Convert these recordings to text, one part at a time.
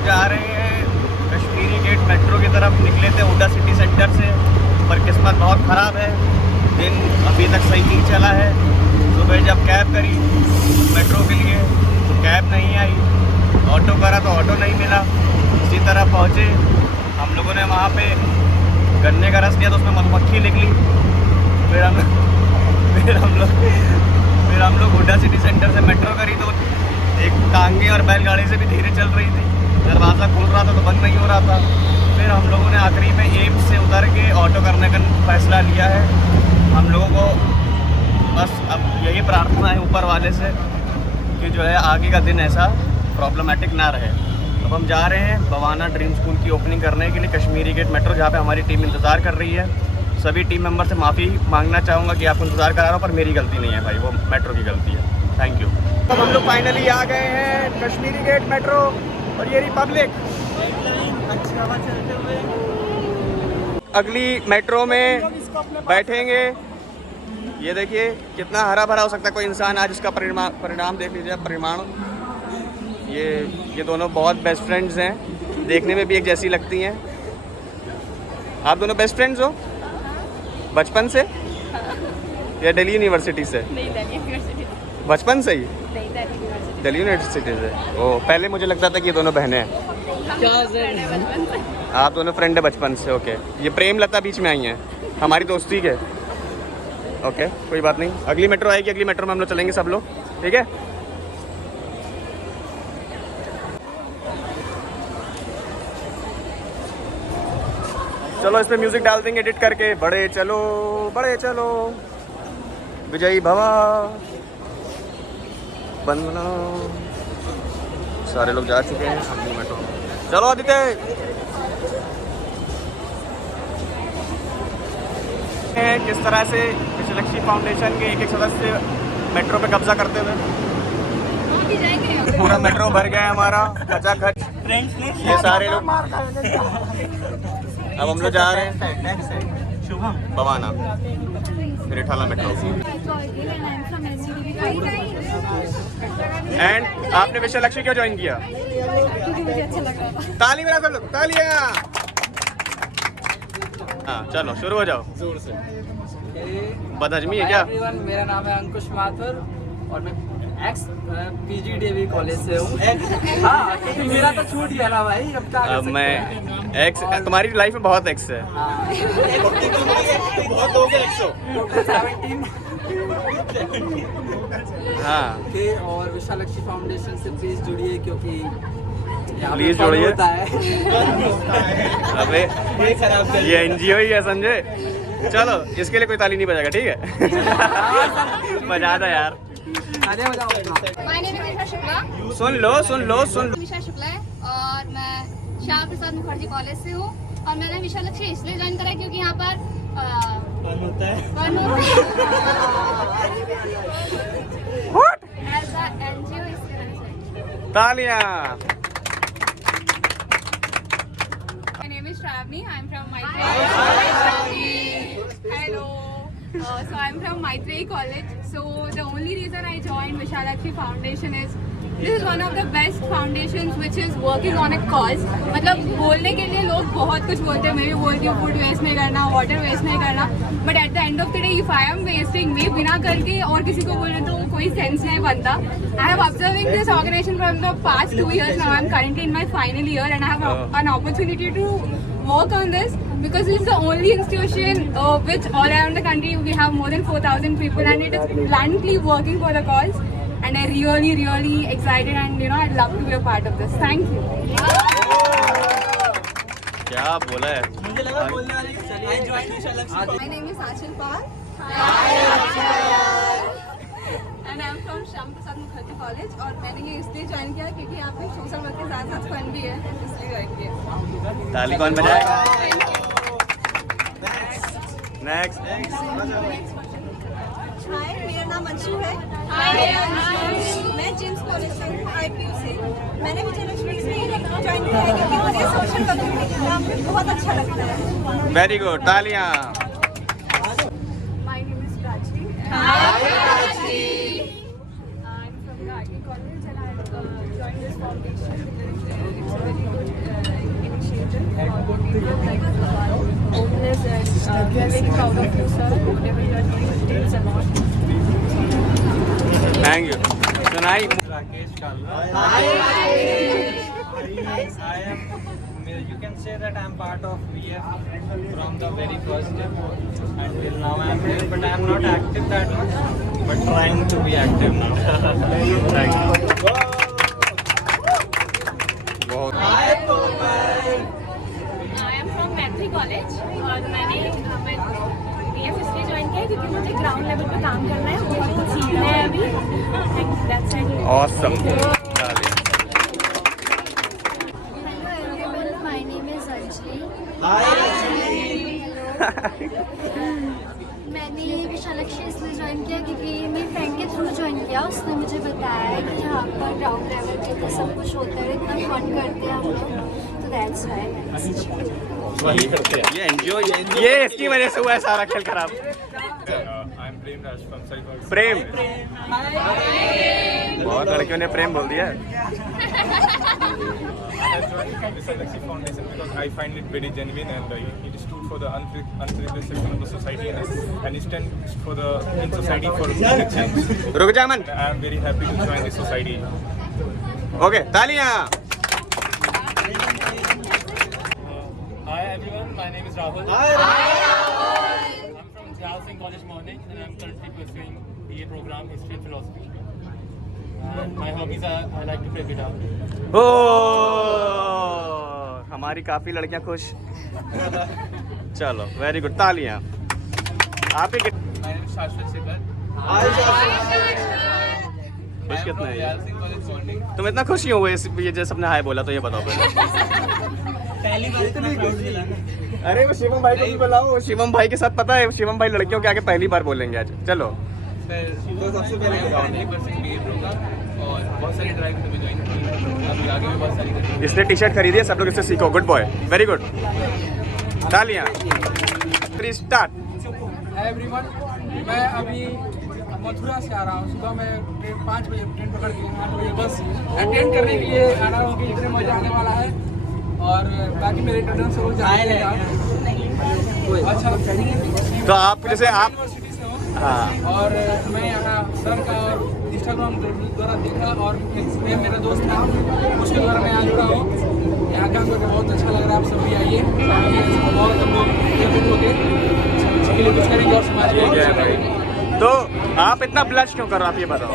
लोग जा रहे हैं कश्मीरी गेट मेट्रो की तरफ। निकले थे हुडा सिटी सेंटर से, पर किस्मत बहुत ख़राब है, दिन अभी तक सही नहीं चला है। सुबह जब कैब करी मेट्रो के लिए तो कैब नहीं आई, ऑटो करा तो ऑटो नहीं मिला। इसी तरह पहुँचे हम लोगों ने वहाँ पे गन्ने का रस दिया तो उसमें मधुमक्खी निकली। फिर हम लोग हुडा सिटी सेंटर से मेट्रो करी तो एक टांगे और बैलगाड़ी से भी धीरे चल रही थी, दरवाज़ा खुल रहा था तो बंद नहीं हो रहा था। फिर हम लोगों ने आखिरी में एम्स से उतर के ऑटो करने का फैसला लिया है। हम लोगों को बस अब यही प्रार्थना है ऊपर वाले से कि जो है आगे का दिन ऐसा प्रॉब्लमेटिक ना रहे। अब हम जा रहे हैं बवाना ड्रीम स्कूल की ओपनिंग करने के लिए कश्मीरी गेट मेट्रो, जहाँ पे हमारी टीम इंतज़ार कर रही है। सभी टीम मेंबर से माफ़ी मांगना चाहूँगा कि आपको इंतज़ार करा रहा हूँ, पर मेरी गलती नहीं है भाई, वो मेट्रो की गलती है। Thank you. अब हम लोग फाइनली आ गए हैं कश्मीरी गेट मेट्रो और ये रिपब्लिक। अगली मेट्रो में बैठेंगे। ये देखिए कितना हरा भरा हो सकता है कोई इंसान। आज इसका परिणाम देख लीजिए, परिमाण। ये दोनों बहुत बेस्ट फ्रेंड्स हैं, देखने में भी एक जैसी लगती हैं। आप दोनों बेस्ट फ्रेंड्स हो बचपन से या दिल्ली यूनिवर्सिटी से? नहीं, दिल्ली यूनिवर्सिटी। बचपन से ही? नहीं, दिल्ली यूनिवर्सिटी से। ओ, पहले मुझे लगता था कि ये दोनों बहनें हैं। आप दोनों फ्रेंड है बचपन से? ओके। ये प्रेम लता बीच में आई हैं हमारी दोस्ती के। ओके, कोई बात नहीं। अगली मेट्रो आएगी, अगली मेट्रो में हम लोग चलेंगे सब लोग, ठीक है? चलो इसमें म्यूजिक डाल देंगे एडिट करके। बड़े चलो विजयी भवा बनना। सारे लोग जा चुके हैं, हम भी मेट्रो। चलो आदित्य। किस तरह से विजयलक्ष्मी फाउंडेशन के एक सदस्य मेट्रो पे कब्जा करते हुए पूरा मेट्रो भर गया है हमारा खचाखच। ये सारे लोग अब हम लोग जा रहे हैं बवाना रिठाला मेट्रो। एंड आपने विजयलक्ष्मी क्यों ज्वाइन किया? मुझे अच्छा लग रहा था। ताली मेरा सब लोग, तालियां। हाँ चलो शुरू हो जाओ। जोर से। बदहजमी है क्या? मेरा नाम है अंकुश माथुर और मैं एक्स पीजीडीवी कॉलेज से हूँ। हाँ, क्योंकि मेरा तो छूट गया ना भाई, अब क्या कर सकते हैं। मैं एक्स, तुम्हारी लाइफ में बहुत एक्स है। बहुत लोग एक्स हो। 17 हाँ के और विजयलक्ष्मी फाउंडेशन से प्लीज जुड़िए, क्योंकि प्लीज जुड़िए। होता है। अबे ये एनजीओ ही है संजय। चलो इसके लिए कोई ताली नहीं बजाएगा, ठीक है? बजा दो यार। माय नेम इज निशा शुक्ला। सुन लो। निशा शुक्ला है और मैं श्याम प्रसाद मुखर्जी कॉलेज से हूँ। और मैंने विजयलक्ष्मी इसलिए ज्वाइन करा क्योंकि यहाँ पर फन होता है। एज अ एनजीओ इसलिए तालियां। My name is Shravani. I'm from Maitreyi. Hello. So I'm from Maitreyi College. So the only reason I joined Vijayalakshmi Foundation is this is one of the best foundations which is working on a cause. मतलब बोलने के लिए लोग बहुत कुछ बोलते हैं, मैं भी बोलती हूँ फूड वेस्ट नहीं करना, वाटर वेस्ट नहीं करना, but at the end of the day if I am wasting मैं बिना करके और किसी को बोलने तो कोई सेंस नहीं बनता. I have observing this organisation from the past 2 years now. I am currently in my final year and I have an opportunity to work on this because it's the only institution which all around the country we have more than 4,000 people and it is bluntly working for the cause. And I really excited and I'd love to be a part of this. Thank you. क्या बोला है? मुझे लगा बोलने वाले कि चलिए join Vijayalakshmi. My name is Achal Pal. And I'm from Shyam Prasad Mukherjee college और मैंने ये इसलिए ज्वाइन किया क्योंकि यहाँ पे सोशल वर्क के साथ साथ फन भी है, इसलिए ज्वाइन किया. ताली कौन बजाएगा? नेक्स्ट. हाय, मेरा नाम अंशु है. मैं जेम्स कॉलेज से हूँ, IPU से. मैंने विजयलक्ष्मी इसलिए ज्वाइन किया है क्योंकि मुझे सोशल वर्क का काम बहुत अच्छा लगता है. वेरी गुड, तालियां. My name is Prachi. I'm from the IT college and I joined this foundation Homeless and we are very proud of you, sir. Whatever you are doing, it means a lot. Thank you सुनाई Rakesh Kalla. I am. You can say that I am part of VF from the very first day until now. I am here, but I am not active that much, but trying to be active now. Thank you. बहुत I am from मैत्री college और मैंने BF इसलिए join किया है क्योंकि मुझे ground level पे काम करना है, बहुत कुछ सीखना है अभी. That's it. Awesome Hello everyone, my name is Anjali. मैंने विशालाक्षी इसलिए ज्वाइन किया क्योंकि मेरी फ्रेंड के थ्रू ज्वाइन किया. उसने मुझे बताया है कि यहाँ पर ग्राउंड लेवल पे तो सब कुछ होता है, इतना फन करते हैं हम लोग, तो दैट्स व्हाई. ये एंजॉय ये इसकी वजह से हुआ है सारा खेल खराब. प्रेम बहुत लड़कियों ने प्रेम बोल दिया. Visalakshi Foundation because I find it very genuine and it stood for the unprivileged section of the society and it stands for the in society for change. रुक जा मन. I am very happy to join this society. Okay तालियां. Hi everyone, my name is Rahul. I'm from Jal Singh College Morning and I'm currently pursuing BA program History and Philosophy. And my hobbies are I like to play guitar. ओ हमारी काफी लड़कियां खुश. चलो very good तालियां. आप ही My name is Shashwat Shikhar. खुश कितना है? Jal Singh College Morning. तुम इतना खुश क्यों हुए ये जैसे सबने हाय बोला तो ये बताओ पहले. अरे वो शिवम भाई को भी बुलाओ. शिवम भाई के साथ पता है शिवम भाई लड़कियों के आगे पहली बार बोलेंगे आज. चलो सबसे पहले BA program और बहुत सारी ड्राइव में ज्वाइन की. अभी आगे भी बहुत सारी करेंगे. इसने टी शर्ट खरीदी है, सब लोग इससे सीखो. Good boy, very good. तालियां. 3 स्टार्ट. एवरीवन, मैं अभी मथुरा से आ रहा हूँ. सुबह मैं 5 बजे ट्रेन पकड़ के 8 बजे बस अटेंड करने के लिए आ रहा हूँ कि इतने मजा आने वाला है. और बाकी मेरे इंटरनेट से हो जाए. अच्छा तो आप जैसे आप यूनिवर्सिटी से हूँ हाँ और मैं यहाँ सर का और इंस्टाग्राम द्वारा देखा और मैं मेरा दोस्त था उसके द्वारा मैं यहाँ जुड़ा हूँ. यहाँ काम करके बहुत अच्छा लग रहा है. आप सब भी आइए और हम लोग एकजुट होकर इसके लिए कुछ करेंगे और समाज को आगे बढ़ाएंगे. तो आप इतना ब्लश क्यों कर रहे हो, आप ये बताओ.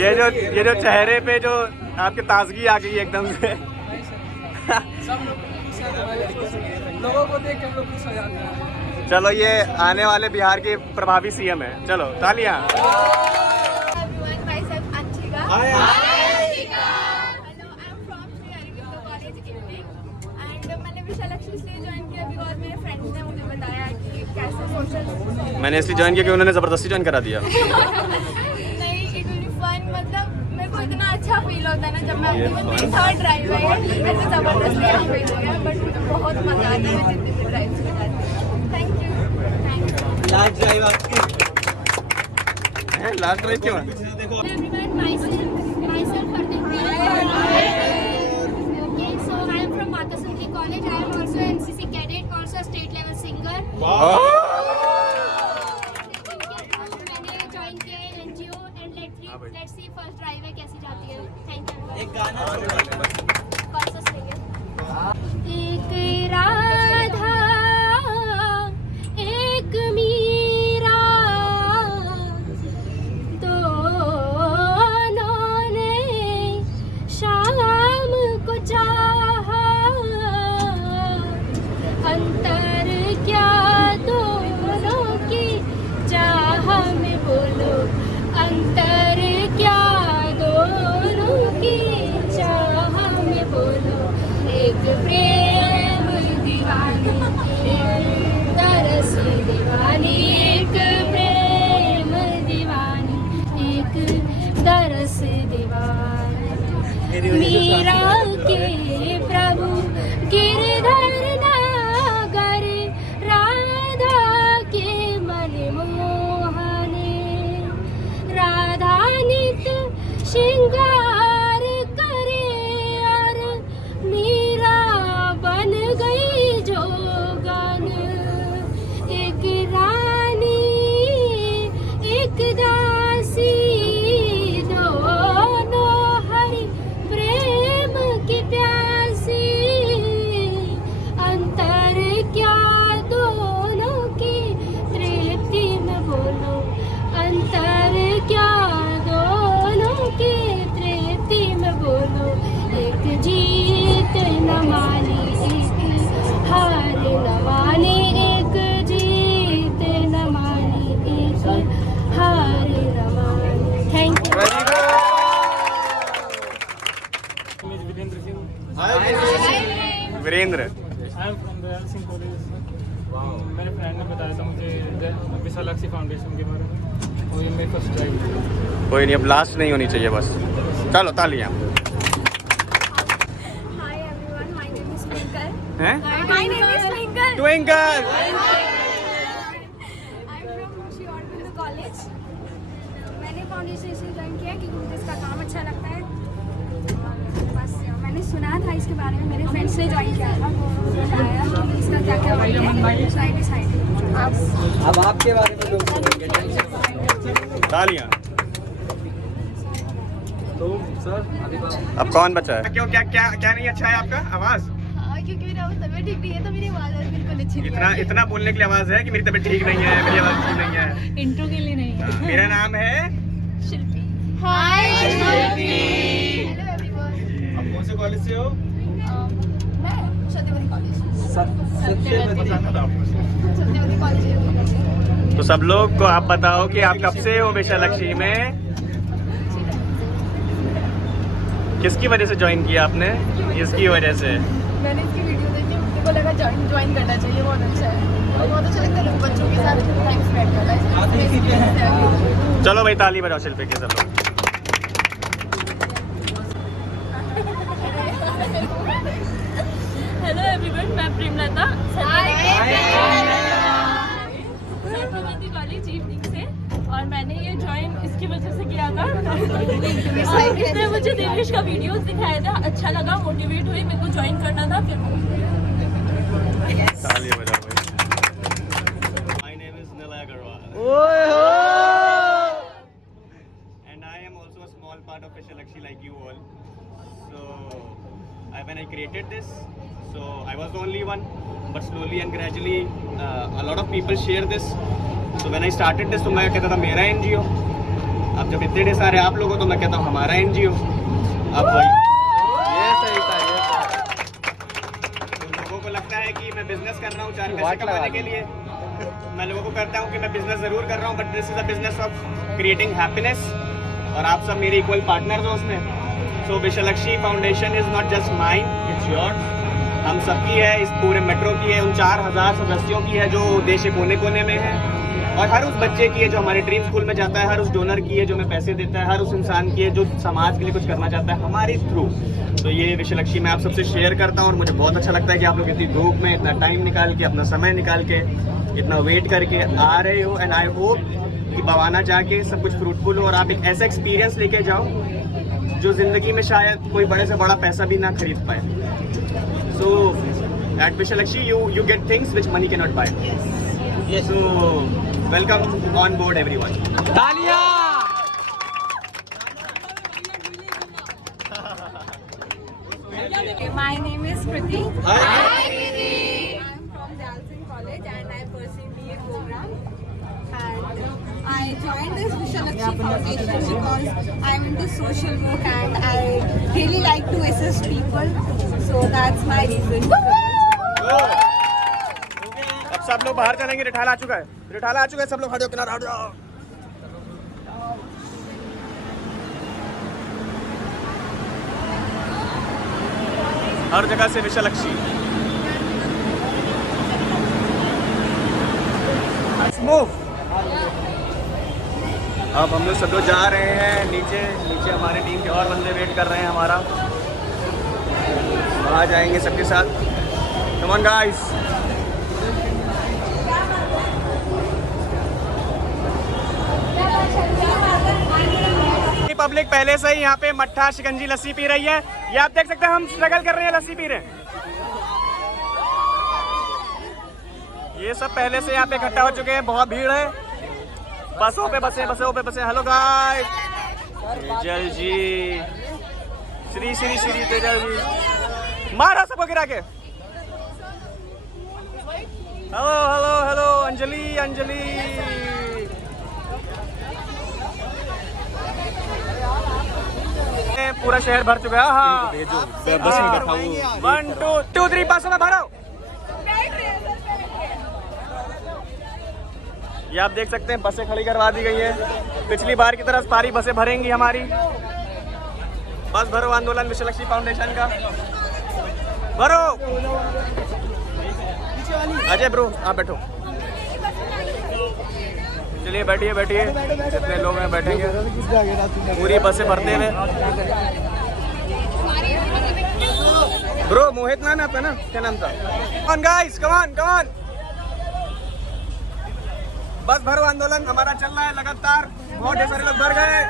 ये जो चेहरे पे जो आपके ताजगी आ गई एकदम से. सब लोग लोगों को देख कर लोग खुश हो जाते हैं. चलो ये आने वाले बिहार के प्रभावी सीएम है. चलो तालियां. Everyone, myself Anshika. Hello, I'm from Sri Aurobindo College Evening and मैंने विशालाक्षी इसलिए ज्वाइन किया बिकॉज मेरे फ्रेंड्स ने मुझे बताया कि कैसे सोशल मैंने इसलिए ज्वाइन किया कि उन्होंने जबरदस्ती ज्वाइन करा दिया. नहीं, इट विल बी फन. मतलब मेरे को इतना अच्छा फील होता है ना जब मैं आती हूँ. मेरी थर्ड ड्राइव है ये, ऐसे जबरदस्ती यहाँ फील हो गया बट मुझे बहुत मजा आता है. मैं जितनी भी ड्राइव में जाती हूँ. Thank you. लास्ट ड्राइव क्यों है? Everyone, myself Hardeep. Okay, so I am from Mata Sundari College. I am also NCC cadet, also a state level singer. मैंने join किया है NGO and let's see first drive है कैसी जाती है. Thank you. एक गाना कौन सा सिंगर? एक राधा एक मीरा दोनों ने शाम को चाहा. अंतर क्या दोनों की चाह में बोलो. अंतर क्या दोनों की चाह में बोलो. एक प्रेम दीवानी एक तरस दीवानी. एक प्रेम दीवानी एक तरस दीवानी. मीरा के प्रभु गिरधर नागर राधा के मन मोहने. राधा नित Singh Virendra. I am from Dayal Singh college. मेरे फ्रेंड ने बताया था मुझे विशालाक्षी फाउंडेशन के बारे में, और ये मेरी फर्स्ट ड्राइव। कोई नहीं, अब लास्ट नहीं होनी चाहिए बस। चलो तालियां। Hi everyone, my name is Twinkle. हैं? My name is Twinkle. Twinkle. I'm from Shri Aurobindo College. मैंने फाउंडेशन इसलिए ज्वाइन किया क्योंकि मुझे इसका काम अच्छा लगता है। और बस मैंने सुना था इसके बारे में, मेरे फ्रेंड्स ने ज्वाइन किया था, बताया कि इसका क्या क्या वर्क है, so I decided. अब आपके बारे में लोग सुनेंगे। तालियां। तो सर अब कौन बचा है? क्यों, क्या क्या क्या नहीं अच्छा है आपका आवाज? हाँ, क्योंकि मेरी तबीयत ठीक नहीं है तो मेरी आवाज़ बिल्कुल अच्छी नहीं इतना इतना बोलने के लिए आवाज है कि मेरी तबीयत ठीक नहीं है, मेरी आवाज ठीक नहीं है। इंट्रो के लिए नहीं। मेरा नाम है। है। Shilpi. Hi Shilpi. Hello everyone. आप कौन से कॉलेज से हो? मैं सत्यवती कॉलेज। सत्यवती सत्यवती कॉलेज। तो सब लोग को आप बताओ कि आप कब से हो विशालाक्षी में? किसकी वजह से ज्वाइन किया आपने? इसकी वजह से। मैंने इसकी वीडियो देखी, मुझे को लगा ज्वाइन करना चाहिए, बहुत अच्छा है और बहुत अच्छा लगता है बच्चों के साथ टाइम स्पेंड करना। चलो भाई ताली बजाओ शिल्पी के सब लोग। हेलो एवरीवन, मैं प्रेमलता सत्यवती कॉलेज इवनिंग से, और मैंने ये ज्वाइन इसकी वजह से किया था। इसने मुझे देवेश का वीडियोस दिखाया था, अच्छा लगा, मोटिवेट हुई, मेरे को ज्वाइन करना था फिर। ताली बजाओ भाई। My name is Nilay Agarwal. And I am also a small part of Vishalakshi like you all. So when I created this, so I was the only one, but slowly and gradually a lot of people share this. So when I started this, तो मैं कहता था मेरा NGO. अब जब इतने ढेर सारे आप लोग हो तो मैं कहता हूँ हमारा NGO. अब वही ये सही था, ये तो लोगों को लगता है कि मैं बिजनेस कर रहा हूँ 4 पैसे कमाने के लिए। मैं लोगों को करता हूँ कि मैं बिजनेस जरूर कर रहा हूँ, but this is a business of creating happiness, और आप सब मेरे इक्वल पार्टनर्स हो उसमें। So Vishalakshi foundation is not just mine, it's yours. हम सबकी है, इस पूरे मेट्रो की है, उन 4000 सदस्यों की है जो देश के कोने कोने में है, और हर उस बच्चे की है जो हमारे ड्रीम स्कूल में जाता है, हर उस डोनर की है जो हमें पैसे देता है, हर उस इंसान की है जो समाज के लिए कुछ करना चाहता है हमारे थ्रू। तो ये विशालाक्षी मैं आप सबसे शेयर करता हूँ, और मुझे बहुत अच्छा लगता है कि आप लोग इतनी धूप में इतना टाइम निकाल के, अपना समय निकाल के, इतना वेट करके आ रहे हो। एंड आई होप कि बवाना जाके सब कुछ फ्रूटफुल हो, और आप एक ऐसा एक्सपीरियंस लेके जाओ जो ज़िंदगी में शायद कोई बड़े से बड़ा पैसा भी ना खरीद पाए। So at Vishalakshi you get things which money cannot buy. Yes. So welcome on board everyone. तालियां। My name is Kriti. Hi. I'm from Dayal Singh College and I pursue BA program. And I joined this Vishalakshi Foundation because I'm into social work and I really like to assist people. So that's my reason. अब सब लोग बाहर चलेंगे, रिठाला आ चुका है, रिठाला आ चुका है, सब लोग हट जाओ, किनारे हट जाओ। हर जगह से विशालाक्षी। अब हम लोग सब लोग जा रहे हैं नीचे। नीचे हमारे टीम के और बंदे वेट कर रहे हैं हमारा, वहाँ जाएंगे सबके साथ। Come on guys. पब्लिक पहले से ही यहाँ पे मट्ठा, शिकंजी, लस्सी पी रही है। ये आप देख सकते हैं, हम स्ट्रगल कर रहे हैं, लस्सी पी रहे हैं। ये सब पहले से यहाँ पे इकट्ठा हो चुके हैं, बहुत भीड़ है। बसों पे बसे। हेलो गाइस, तेजल जी, श्री तेजल जी, मारा सबको गिरा के। हेलो अंजलि। पूरा शहर भर चुका है। हाँ, 1 2 3 बसों में भरो। ये आप देख सकते हैं, बसें खड़ी करवा दी गई है। पिछली बार की तरह सारी बसें भरेंगी हमारी। बस भरो आंदोलन विशालाक्षी फाउंडेशन का। भरो। अजय ब्रो आप बैठो। चलिए बैठिए बैठिए, जितने लोग हैं बैठेंगे। पूरी बसें भरते हुए। ब्रो मोहित नाम है आपका ना, क्या नाम था? कम गाइस, कम ऑन। बस भरो आंदोलन हमारा चल रहा है लगातार। बहुत ढेर सारे लोग भर गए।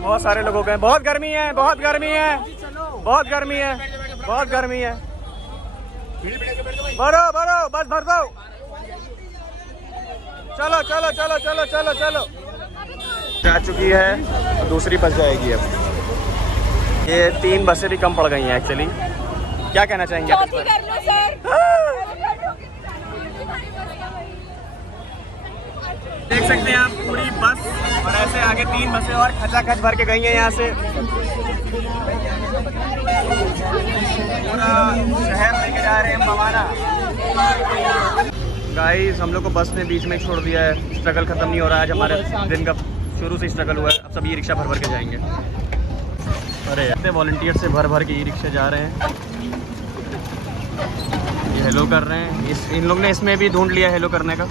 बहुत सारे लोग हो गए। बहुत गर्मी है, बहुत गर्मी है, बहुत गर्मी है, बहुत गर्मी है। भरो भरो, बस भर दो। चलो चलो चलो चलो चलो चलो। जा चुकी है, दूसरी बस जाएगी अब। ये 3 बसें भी कम पड़ गई हैं एक्चुअली। क्या कहना चाहेंगे आप इस पर? देख सकते हैं आप पूरी बस, और ऐसे आगे 3 बसें और खचाखच भर के गई हैं यहाँ से। पूरा शहर लेके जा रहे हैं भवाना। गाइस हम लोग को बस ने बीच में छोड़ दिया है। स्ट्रगल खत्म नहीं हो रहा है। आज हमारे दिन का शुरू से स्ट्रगल हुआ है। अब सब ई रिक्शा भर भर के जाएंगे। अरे यार वॉलंटियर से भर भर के ई रिक्शा जा रहे हैं। ये हेलो कर रहे हैं। इन लोग ने इसमें भी ढूंढ लिया हेलो करने का।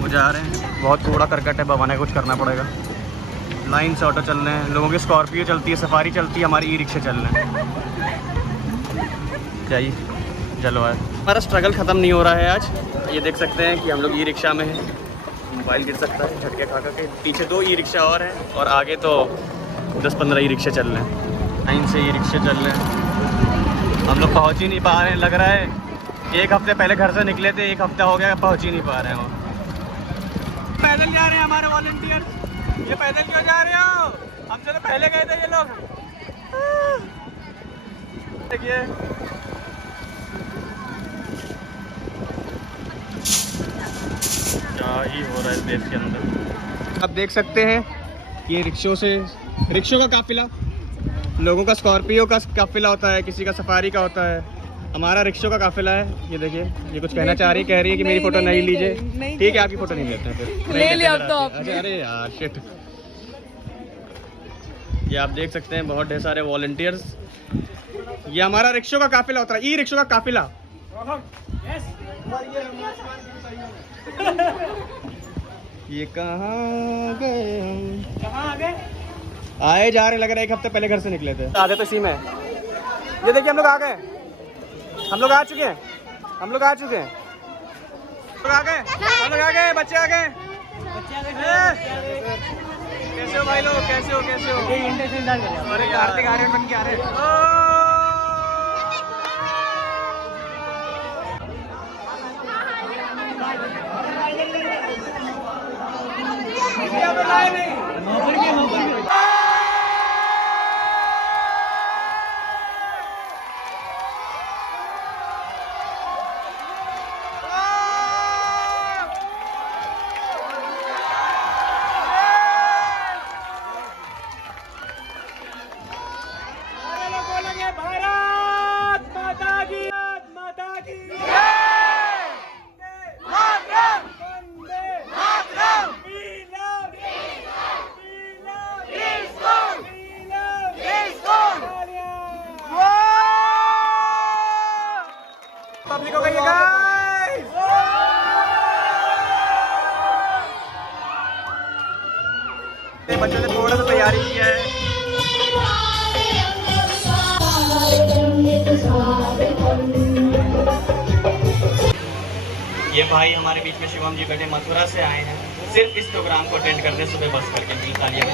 वो जा रहे हैं। बहुत कूड़ा करकट है, भवाना कुछ करना पड़ेगा। लाइन से ऑटो चल रहे हैं। लोगों की स्कॉर्पियो चलती है, सफारी चलती है, हमारी ई रिक्शे चल रहे हैं। जाइए चलो यार, हमारा स्ट्रगल ख़त्म नहीं हो रहा है आज। ये देख सकते हैं कि हम लोग ई रिक्शा में हैं। मोबाइल गिर सकता है झटके खा के। पीछे 2 ई रिक्शा और हैं और आगे तो 10-15 ई रिक्शे चल रहे हैं। लाइन से ई रिक्शे चल रहे हैं। हम लोग पहुँच ही नहीं पा रहे हैं। लग रहा है 1 हफ्ते पहले घर से निकले थे, 1 हफ्ता हो गया, पहुँच ही नहीं पा रहे हैं। पैदल जा रहे हैं हमारे वॉलंटियर। ये पैदल क्यों जा रहे हो? हमसे तो पहले गए थे ये लोग। देखिए क्या ही हो रहा है इस देश के अंदर। आप देख सकते हैं ये रिक्शों का काफिला, लोगों का स्कॉर्पियो का काफिला होता है, किसी का सफारी का होता है। हमारा रिक्शों का काफिला है। ये देखिए, ये कुछ कहना चाह रही है कि मेरी फोटो नहीं लीजिए। ठीक है, आपकी फोटो नहीं लेते हैं फिर। ले लिया अब तो। अरे यार शिट। ये आप देख सकते हैं बहुत ढेर सारे वॉलंटियर्स। ये हमारा रिक्शों का काफिला होता है, ई रिक्शों का काफिला। ये कहाँ गए हम? कहाँ आ गए? आए जा रहे, लग रहा है 1 हफ्ते पहले घर से निकले थे। आधे तो इसी में। ये देखिए हम लोग आ गए। हम लोग आ चुके हैं। हम लोग आ चुके हैं। हम लोग आ गए। बच्चे आ गए। कैसे हो भाई लोग? कैसे हो? अरे कार्तिक आर्यन बन के आ रहे हैं। पब्लिक हो गई है गाइस। बच्चों ने थोड़ा सा तैयारी की है। ये भाई हमारे बीच में शिवम जी बैठे मथुरा से आए हैं सिर्फ इस प्रोग्राम को अटेंड करने। सुबह बस करके तालियां।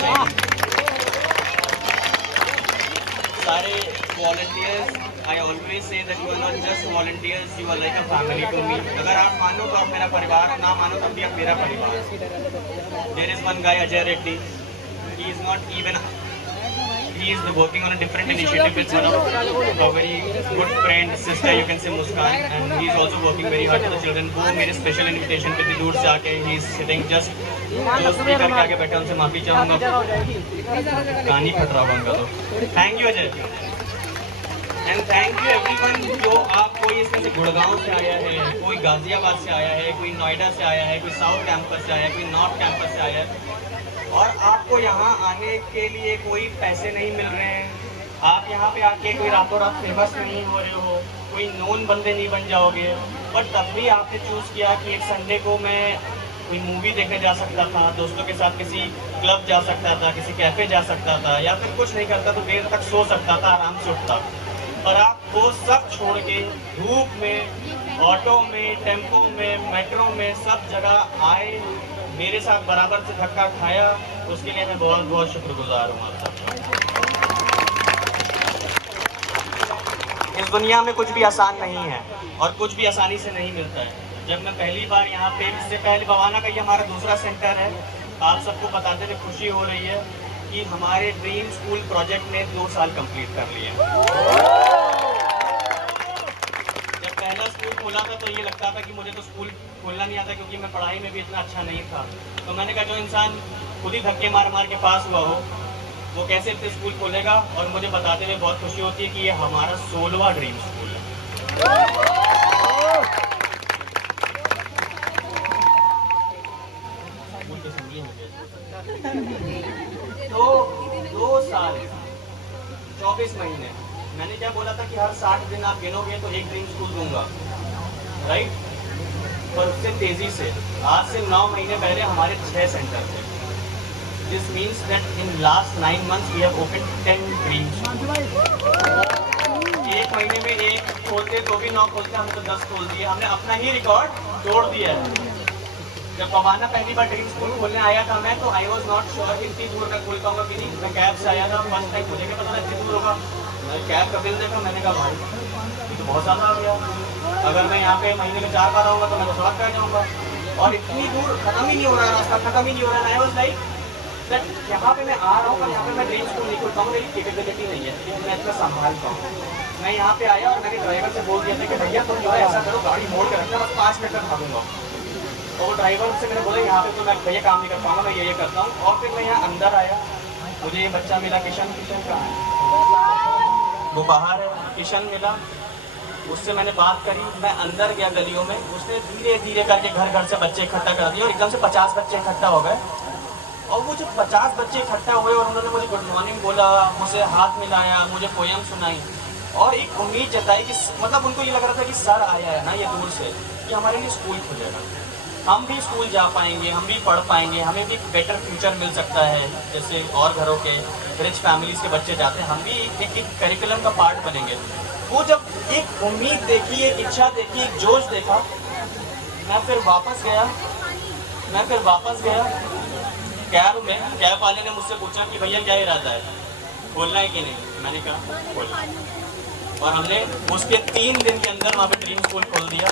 सारे volunteers, I always say that you are not just volunteers, you are like a family to me. अगर आप मानो तो आप मेरा परिवार, ना मानो तो भी आप मेरा परिवार। There is one guy, Ajay Reddy. He is not even. He is working on a different initiative with one of a very good friend, sister, you can say Muskan, and he is also working very hard for the children. वो मेरे special invitation पे दूर से आके he is sitting just जो speaker के आगे बैठे उनसे माफी चाहूँगा। कहानी फट रहा होगा उनका तो। Thank you Ajay. And thank you everyone जो आप कोई इसमें से गुड़गांव से आया है, कोई गाजियाबाद से आया है, कोई नोएडा से आया है, कोई साउथ कैंपस से आया है, कोई नॉर्थ कैंपस से आया है और आपको यहाँ आने के लिए कोई पैसे नहीं मिल रहे हैं। आप यहाँ पे आके कोई रातों रात फेमस नहीं हो रहे हो, कोई नोन बंदे नहीं बन जाओगे, बट तब भी आपने चूज़ किया कि एक संडे को मैं कोई मूवी देखने जा सकता था, दोस्तों के साथ किसी क्लब जा सकता था, किसी कैफ़े जा सकता था, या फिर कुछ नहीं करता तो देर तक सो सकता था, आराम से उठता। और आप वो सब छोड़ के धूप में, ऑटो में, टेम्पो में, मेट्रो में, सब जगह आए, मेरे साथ बराबर से धक्का खाया, उसके लिए मैं बहुत बहुत शुक्रगुजार हूँ आप सबका। इस दुनिया में कुछ भी आसान नहीं है और कुछ भी आसानी से नहीं मिलता है। जब मैं पहली बार यहाँ पे, इससे पहले बवाना का ये हमारा दूसरा सेंटर है, आप सबको बताते हुए खुशी हो रही है कि हमारे ड्रीम स्कूल प्रोजेक्ट ने 2 साल कंप्लीट कर लिए। जब पहला स्कूल खोला था तो ये लगता था कि मुझे तो स्कूल खोलना नहीं आता क्योंकि मैं पढ़ाई में भी इतना अच्छा नहीं था। तो मैंने कहा जो इंसान खुद ही धक्के मार मार के पास हुआ हो वो कैसे अपने स्कूल खोलेगा, और मुझे बताते हुए बहुत खुशी होती है कि ये हमारा 16वां ड्रीम स्कूल है। तो 2 साल 24 महीने, मैंने क्या बोला था कि हर 60 दिन आप गिनोगे तो एक ड्रीम स्कूल दूंगा, राइट? पर उससे तेजी से आज से 9 महीने पहले हमारे 6 सेंटर थे। This means that in last 9 months we have open 10 dream school. एक महीने में एक खोलते तो भी 9 खोलते, हमने तो 10 खोल दिए। हमने अपना ही रिकॉर्ड तोड़ दिया है। जब बवाना पहली बार ड्रीम स्कूल खोलने आया था मैं, तो आई वॉज नॉट श्योर कि इतनी दूर मैं खोल पाऊंगा कि नहीं। मैं कैब से आया था फर्स्ट टाइम, मुझे क्या पता था इतनी दूर होगा। मैं कैब का बिल देखा, मैंने कहा भाई ये तो बहुत ज़्यादा आ गया। अगर मैं यहाँ पे महीने में 4 बार आऊँगा तो मैं तो सड़क कर जाऊँगा, और इतनी दूर खत्म ही नहीं हो रहा है, रास्ता खत्म ही नहीं हो रहा है। आई वॉज लाइक दैट यहाँ पे मैं आ रहा हूँ पर यहाँ पे मैं ड्रीम स्कूल नहीं खोल पाऊँगा, मेरी कैपेबिलिटी नहीं है कि मैं इतना संभाल पाऊँ। मैं यहाँ पे आया और मैंने ड्राइवर से बोल दिया था कि भैया तुम जो है ऐसा करो, गाड़ी मोड़ के रखना, बस 5 मिनट तक भागूंगा। और वो ड्राइवर से मैंने बोला यहाँ पे तो मैं भैया काम नहीं कर पाऊंगा, मैं ये करता हूँ। और फिर मैं यहाँ अंदर आया, मुझे ये बच्चा मिला किशन का, वो बाहर है, किशन मिला, उससे मैंने बात करी। मैं अंदर गया गलियों में, उसने धीरे धीरे करके घर घर से बच्चे इकट्ठा कर दिए और एकदम से 50 बच्चे इकट्ठा हो गए। और वो जब 50 बच्चे इकट्ठा हुए और उन्होंने मुझे गुड मॉर्निंग बोला, मुझे हाथ मिलाया, मुझे पोयम सुनाई और एक उम्मीद जताई कि मतलब उनको ये लग रहा था कि सर आया है ना ये दूर से, कि हमारे लिए स्कूल खुलेगा, हम भी स्कूल जा पाएंगे, हम भी पढ़ पाएंगे, हमें भी बेटर फ्यूचर मिल सकता है। जैसे और घरों के रिच फैमिलीज के बच्चे जाते हैं, हम भी एक करिकुलम का पार्ट बनेंगे। वो जब एक उम्मीद देखी, एक इच्छा देखी, एक जोश देखा, मैं फिर वापस गया कैब में। कैब वाले ने मुझसे पूछा कि भैया क्या इरादा है, बोलना है कि नहीं? मैंने कहा बोलना। और हमने उसके 3 दिन के अंदर वहाँ पे ड्रीम स्कूल खोल दिया,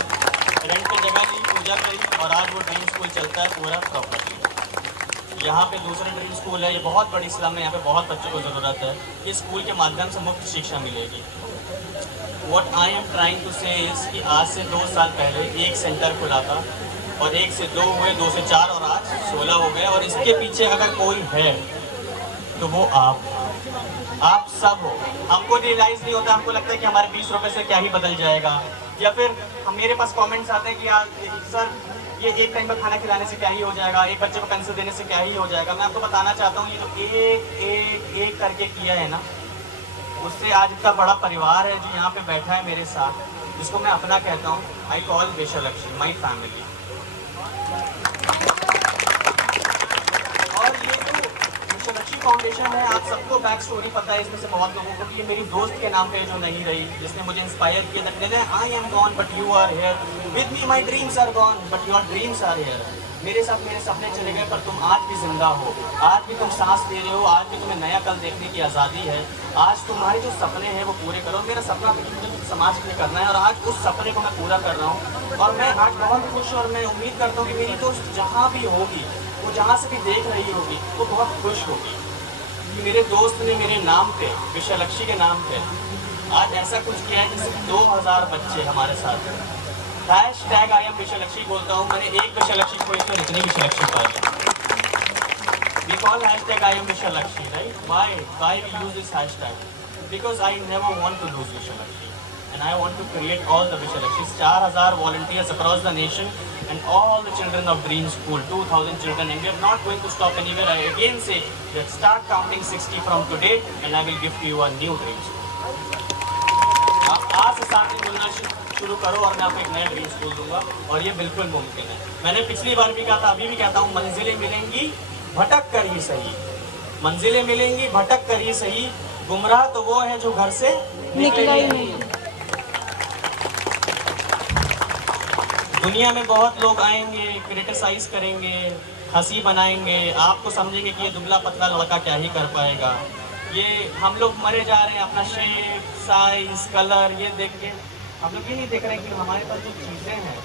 रेंट पे जगह ली, पूजा करी, और आज वो ड्रीम स्कूल चलता है पूरा प्रॉपर्ली। यहाँ पे दूसरा ड्रीम स्कूल है, ये बहुत बड़ी इस्लाम में, यहाँ पे बहुत बच्चों को ज़रूरत है। इस स्कूल के माध्यम से मुफ्त शिक्षा मिलेगी। What I am trying to say is कि आज से 2 साल पहले एक सेंटर खुला था और 1 से 2 हुए, 2 से 4 और आज 16 हो गए। और इसके पीछे अगर कोई है तो वो आप सब हो। हमको रियलाइज़ नहीं होता, हमको लगता है कि हमारे 20 रुपये से क्या ही बदल जाएगा, या फिर हम मेरे पास कमेंट्स आते हैं कि यार सर ये एक टाइम का खाना खिलाने से क्या ही हो जाएगा, एक बच्चे को पेंसिल देने से क्या ही हो जाएगा। मैं आपको बताना चाहता हूँ, ये जो एक करके किया है ना, उससे आज इतना बड़ा परिवार है जो यहाँ पे बैठा है मेरे साथ, जिसको मैं अपना कहता हूँ। I call Vishalakshmi my family. और ये जो विशालक्ष्मी फाउंडेशन है, आप सबको बैक स्टोरी पता है इसमें से बहुत लोगों को, कि ये मेरी दोस्त के नाम पे जो नहीं रही, जिसने मुझे इंस्पायर किया था। I am gone but you are here, with me my dreams are gone but your dreams are here. मेरे साथ मेरे सपने चले गए पर तुम आज भी जिंदा हो, आज भी तुम सांस ले रहे हो, आज भी तुम्हें नया कल देखने की आज़ादी है। आज तुम्हारे जो सपने हैं वो पूरे करो। मेरा सपना था कि मुझे कुछ समाज के लिए करना है और आज उस सपने को मैं पूरा कर रहा हूँ। और मैं आज बहुत खुश, और मैं उम्मीद करता हूँ कि मेरी दोस्त जहाँ भी होगी, वो जहाँ से भी देख रही होगी, वो बहुत खुश होगी कि मेरे दोस्त ने मेरे नाम पे, विशालक्ष्मी के नाम पे, आज ऐसा कुछ किया है जिससे 2000 बच्चे हमारे साथ हैं। हैशटैग आई एम विशालक्ष्मी बोलता हूँ, मैंने एक विशालक्ष्मी को इसमें इतनी विशालक्ष्मी पाई। We call hashtag I am Vishalakshmi, right? Why we use this hashtag? because I never want to lose Vishalakshmi. And I want to create all the Vishalakshmis, 4,000 volunteers across the nation and all the children of Dream School, 2,000 children, and we are not going to stop anywhere. I again say that start counting 60 from today and I will give you a new Dream School. आज से साथ में मिलना शुरू करो और मैं आपको एक नया ड्रीम स्कूल दूंगा और ये बिल्कुल मुमकिन है। मैंने पिछली बार भी कहा था, अभी भी कहता हूँ, मंजिलें मिलेंगी भटक कर ही सही, मंजिलें मिलेंगी भटक कर ही सही, गुमराह तो वो है जो घर से निकला ही नहीं। दुनिया में बहुत लोग आएंगे, क्रिटिसाइज करेंगे, हंसी बनाएंगे, आपको समझेंगे कि ये दुबला पतला लड़का क्या ही कर पाएगा। ये हम लोग मरे जा रहे हैं अपना शेप, साइज, कलर ये देख के। हम लोग ये नहीं देख रहे हैं कि हमारे पास जो चीज़ें हैं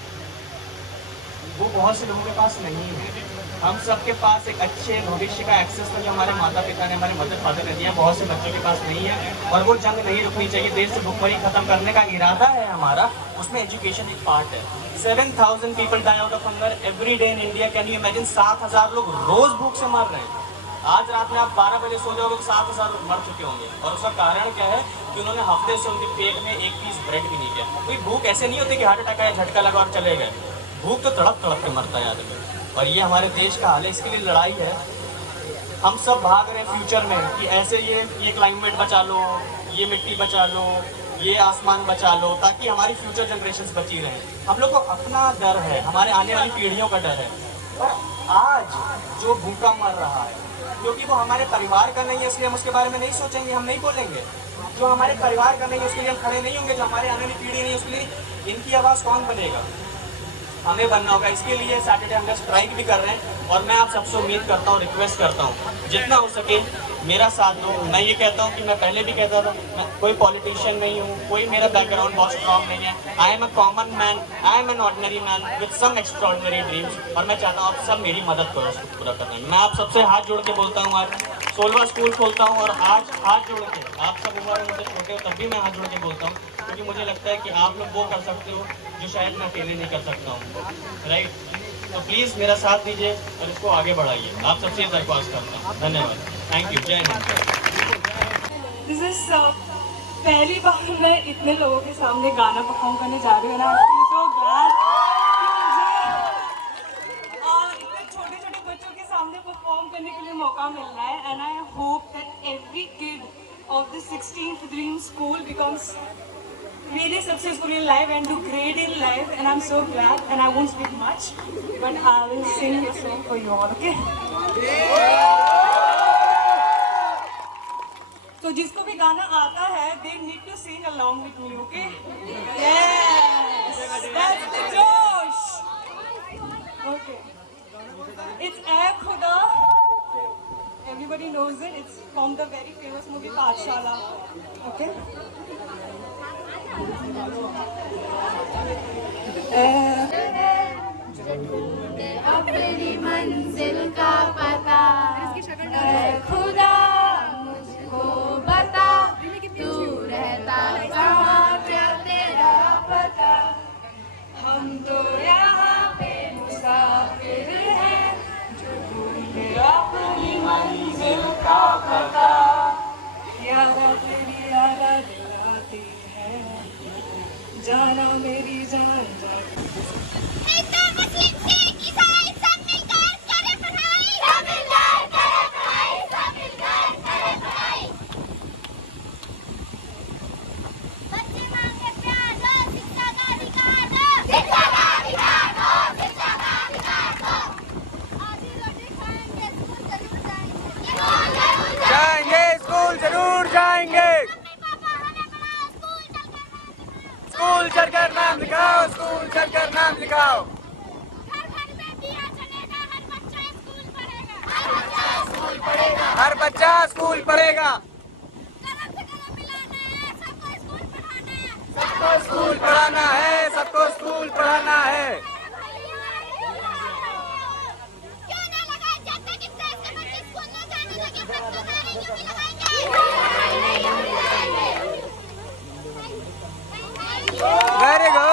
वो बहुत से लोगों के पास नहीं है। हम सबके पास एक अच्छे भविष्य का एक्सेस तो जो हमारे माता पिता ने, हमारे मदर फादर ने दिया, बहुत से बच्चों के पास नहीं है और वो जंग नहीं रुकनी चाहिए। देश से भूखमरी खत्म करने का इरादा है हमारा, उसमें एजुकेशन एक पार्ट है। 7,000 people die out of hunger every day in India. Can you imagine? 7,000 लोग रोज भूख से मर रहे हैं। आज रात में आप 12 बजे सो जाओगे तो 7,000 लोग मर चुके होंगे और उसका कारण क्या है कि उन्होंने हफ्ते से उनके पेट में एक पीस ब्रेड भी नहीं किया। कोई भूख ऐसे नहीं होती कि हार्ट अटैक आया, झटका लगा और चले गए। भूख तो तड़प तड़प के मरता है आदमी और ये हमारे देश का हाल है। इसके लिए लड़ाई है। हम सब भाग रहे हैं फ्यूचर में कि ऐसे ये क्लाइमेट बचा लो, ये मिट्टी बचा लो, ये आसमान बचा लो, ताकि हमारी फ्यूचर जनरेशन्स बची रहें। हम लोग को अपना डर है, हमारे आने वाली पीढ़ियों का डर है। और आज जो भूखा मर रहा है क्योंकि वो हमारे परिवार का नहीं है, इसलिए हम उसके बारे में नहीं सोचेंगे, हम नहीं बोलेंगे। जो हमारे परिवार का नहीं है उसके लिए हम खड़े नहीं होंगे। जो हमारे आने वाली पीढ़ी नहीं है उसके लिए इनकी आवाज़ कौन बनेगा? हमें बनना होगा। इसके लिए सैटरडे हम लोग स्ट्राइक भी कर रहे हैं और मैं आप सबसे उम्मीद करता हूँ, रिक्वेस्ट करता हूँ, जितना हो सके मेरा साथ दो। मैं ये कहता हूँ कि मैं पहले भी कहता था, मैं कोई पॉलिटिशियन नहीं हूँ, कोई मेरा बैकग्राउंड बहुत स्ट्रॉन्ग नहीं है। I am a common man, I am an ordinary man with some extraordinary dreams और मैं चाहता हूँ आप सब मेरी मदद करो उसको पूरा करने में। मैं आप सबसे हाथ जोड़ के बोलता हूँ, आज 16वां स्कूल खोलता हूँ और आज हाथ जोड़ के, आप सब उम्र में मुझसे छोटे हो तब भी मैं हाथ जोड़ के बोलता हूँ, क्योंकि मुझे लगता है कि आप लोग वो कर सकते हो जो शायद मैं अकेले नहीं कर सकता हूँ, राइट? तो प्लीज़ मेरा साथ दीजिए और इसको आगे बढ़ाइए। आप सबसे दरख्वास्त करता हूँ। धन्यवाद। Thank you. जय हिंद। दिस इज पहली बार मैं इतने लोगों के सामने गाना परफॉर्म करने जा रही हूँ ना। सो ग्लैड इतने छोटे छोटे बच्चों के सामने परफॉर्म करने के लिए मौका मिल रहा है। And I hope that every kid of the 16th Dream School becomes really successful in life and do great in life. And I'm so glad. And I won't speak much, but I will sing a song for you all. Okay? तो जिसको भी गाना आता है, they need to sing along with me, okay? Yes, that's the Josh. Okay, it's Ae Khuda. Everybody knows it. It's from the very famous movie Pathshala. Okay. अपनी मंजिल का पता है खुदा मुझको बता, तू रहता कहाँ क्या तेरा पता। हम तो यहाँ पे मुसाफिर हैं जो ढूंढे अपनी मंजिल का पता। यारा तेरी यारा दिलाती है, जाना मेरी जान जाती। स्कूल चलकर नाम लिखाओ, स्कूल चलकर नाम लिखाओ। हर बच्चा स्कूल पढ़ेगा। सबको स्कूल पढ़ाना है, सबको स्कूल पढ़ाना है। Very good.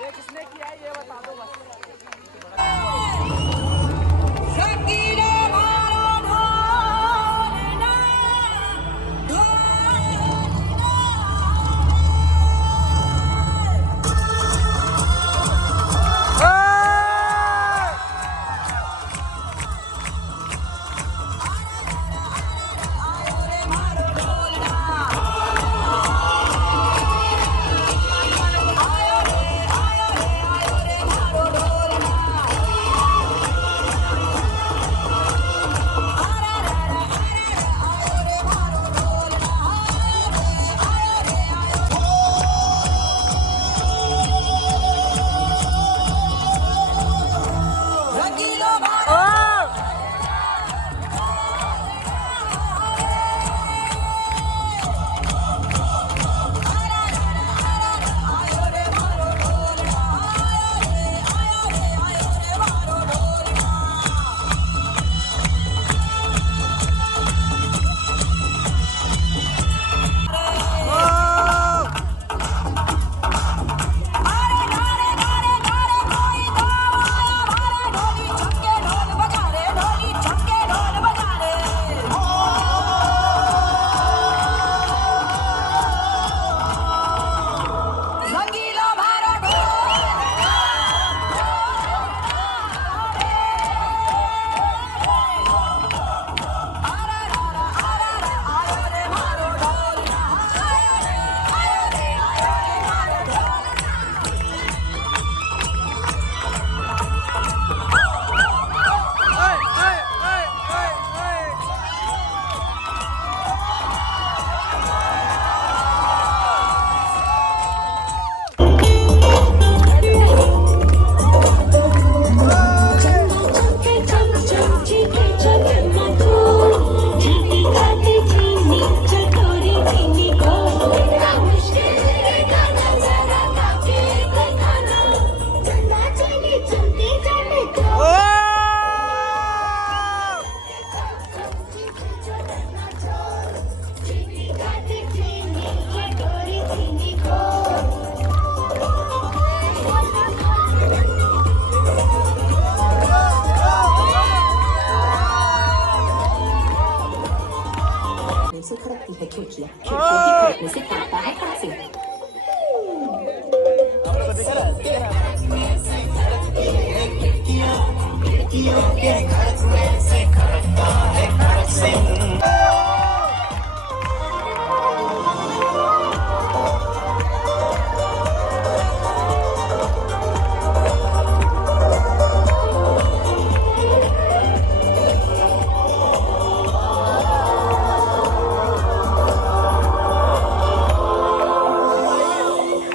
ये किसने किया ये बता दो बस। करने से काटता है हाथ से।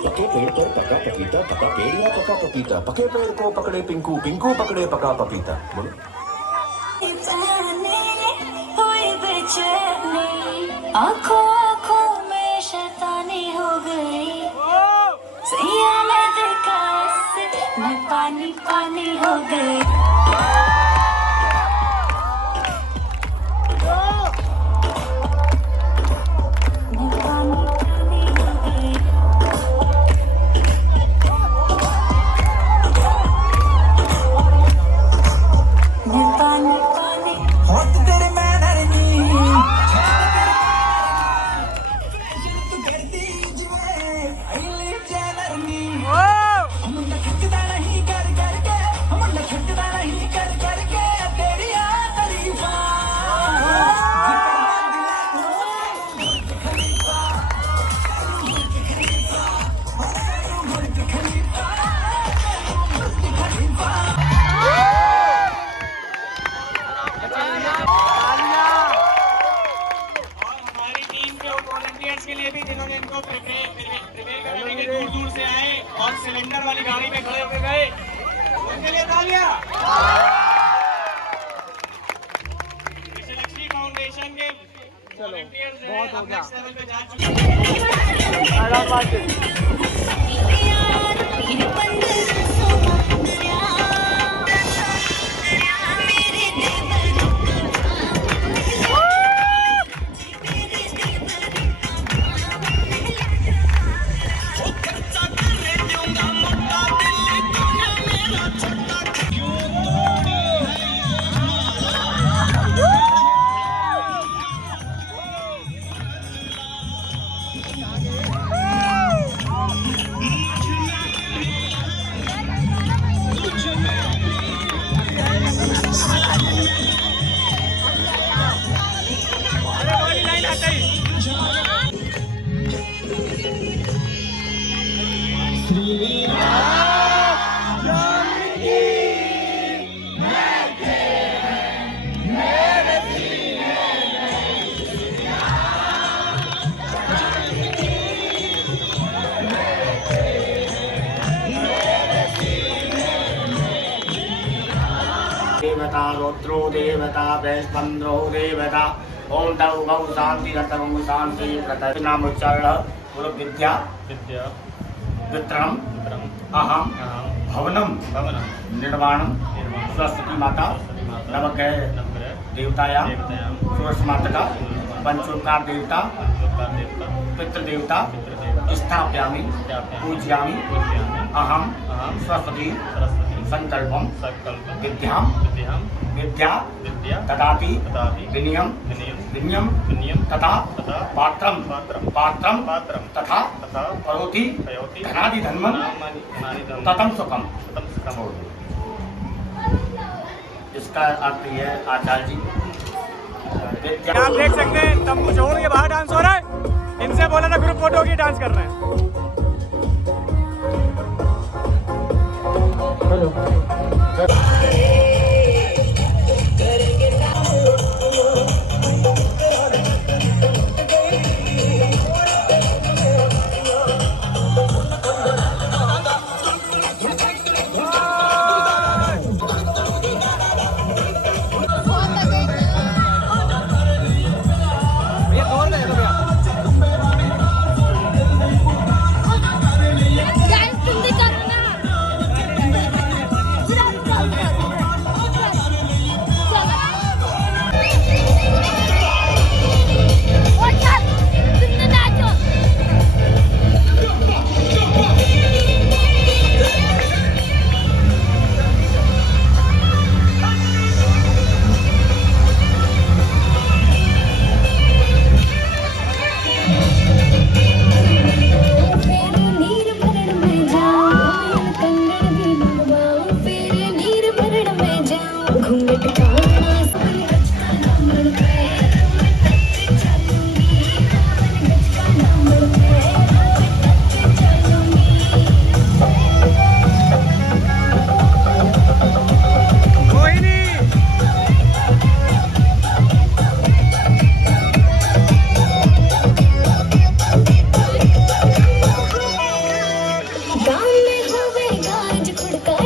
पके पेड़ पर पका पपीता, पका पेड़ या पका पपीता, पके पेड़ को पकड़े पिंकू, पिंकू पकड़े पका पपीता। बोलो। आँखों आँखों में शैतानी हो गई, सैया ने देखा ऐसे मैं पानी पानी हो गई। के लिए भी जिन्होंने इनको प्रिपेयर करने के दूर दूर से आए और सिलेंडर वाली गाड़ी में खड़े होकर गए, उनके लिए तालियां। विजयलक्ष्मी फाउंडेशन के वॉलंटियर्स हैं, अब नेक्स्ट लेवल पे जा चुके हैं। देवता रुद्रो देवता बृहस्पन्द्रो देवता ओम तौ गौ शांति रतौ शांति प्रत नाम उच्चारण गुरु विद्या विद्या वित्रम अहम भवनम निर्माणम सरस्वती माता नवग्रह देवतायां सूरजमातका पंचोपकार देवता पितृदेवता स्थापयामि पूजयामि अहम सरस्वती संकल्पम विद्या ददाति विनयम तथा पात्रम तथा करोति धनादि धर्मं ततम सुखम। इसका अर्थ ये है आचार्य जी। आप देख सकते हैं तंबू छोड़ के बाहर डांस हो रहा है। इनसे बोला ना ग्रुप फोटो की डांस कर रहे हैं।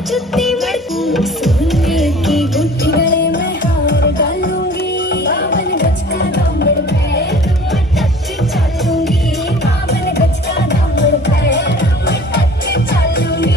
जुत्ती में सोने की गुठी गले में हार डालूंगी 52 गज का दामन पैर मैं टच चालूंगी 52 गज का दामन पैर मैं टच चालूंगी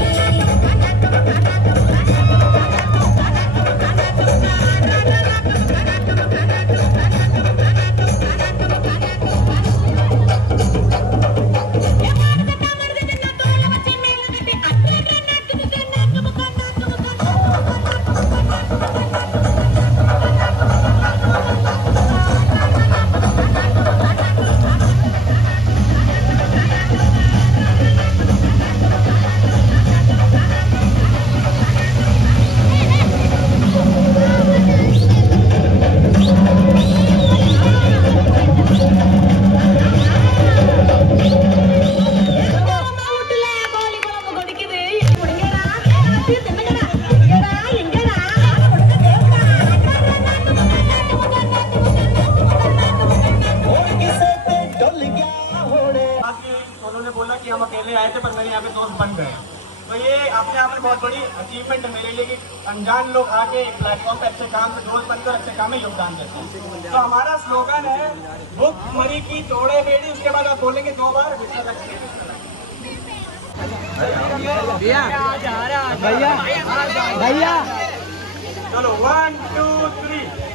उन्होंने बोला कि हम अकेले आए थे पर मेरे यहाँ पे दोस्त बन गए तो ये अपने आप में बहुत बड़ी अचीवमेंट है मेरे लिए कि अनजान लोग आके प्लेटफॉर्म पे अच्छे काम से दोस्त बनकर अच्छे काम में योगदान देते हैं। तो हमारा स्लोगन है भूख मरी की तोड़े बेड़ी, उसके बाद आप बोलेंगे 2 बार भैया चलो 1 2 3